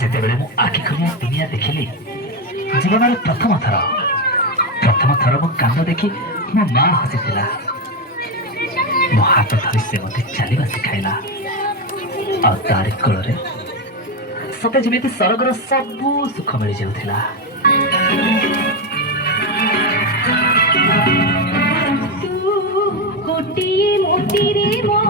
ଯେତେବେଳେ ମୁଁ ଆଖି ଖୋଲି ଦୁନିଆ ଦେଖିଲି ଜୀବନରେ ପ୍ରଥମ ଥର ମୋ କାନ୍ଦ ଦେଖି ମୋ ମା ହସିଥିଲା। ମୋ ହାତ ଧରି ସେ ମୋତେ ଚାଲିବା ଶିଖାଇଲା। ଆଉ ତାରି କୋଳରେ ସତେ ଯେମିତି ସରଗର ସବୁ ସୁଖ ମିଳିଯାଉଥିଲା। ଗୋଟିଏ ମୋତିରେ ମୋ